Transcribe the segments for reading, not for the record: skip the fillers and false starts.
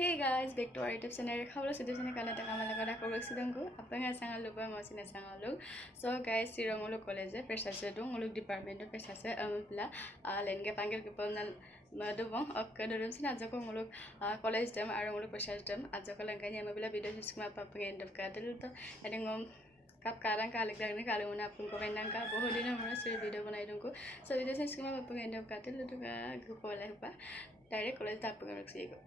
Hey guys, back to our YouTube channel. Khawlo sidu channel kana ta kamala kara korok sidongku. Apanga sangal lupa mosina sangal. So guys, sirongolo college pressure se dong ngolok department pressure se pla lenge panggil ke pernal madubong ok dorum sin ajako ngolok college dem aro ngolok pressure dem ajako langkanya mabila video hiskuma papanga end of kadel to edengom kap karang kalik dang kali una apun ko pendang ka bahut dina mora se video banai dongku. So video se hiskuma papanga end of kadel to ka gupola pa direct college ta apanga raksigo.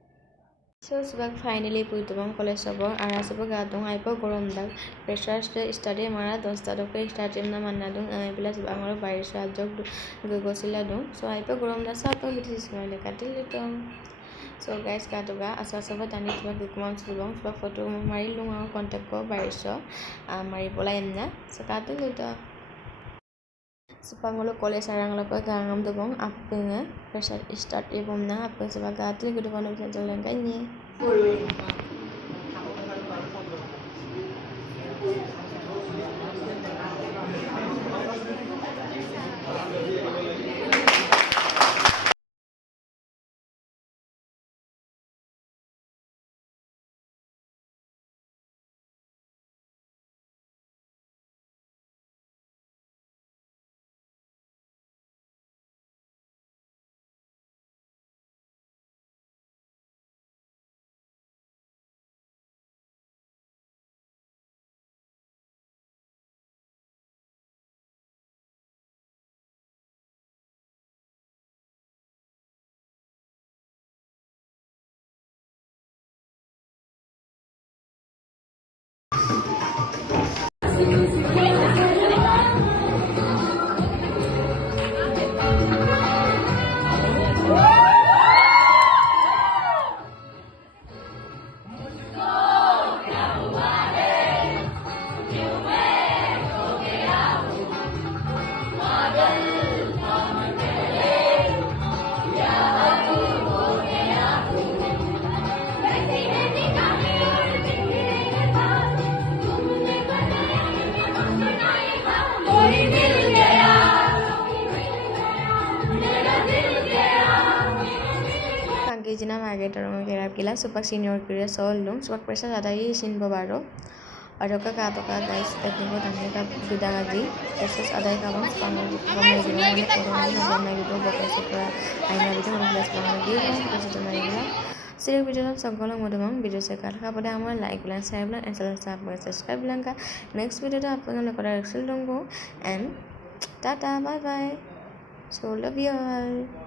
So subak finally puitubang college sabo ara sabo gadung aipo gorom dak freshers day study mara 10 ta pe start na manna dung plus bangor bair sa jog gosila dung so aipo gorom da sa pa bitis male katil to so guys katuga asa sabo tani subak kumam subang subak photo mari lung contact ko bair so mari pola emna so katul to Supangolo college sarang lapa gangam dobong appenga pressure start ibom na appen sebagai atlet kudu panu bisa jalan kanye. Jina mage tarong kerap kila supak senior career sol dong supak pressure ada sin babaro adoka ka to ka guys technical tangge ka bidangadi pressures ada ka bang pangal bamai jina ni corona na bamai gitu bakal sepra aina gitu mana kelas bamai gitu pressure na gila sering video nam sangkolong modemang video sekar ka pada amal like bulan share bulan and subscribe bulan ka next video ta apanga lekora excel dongko and tata bye bye so love you all.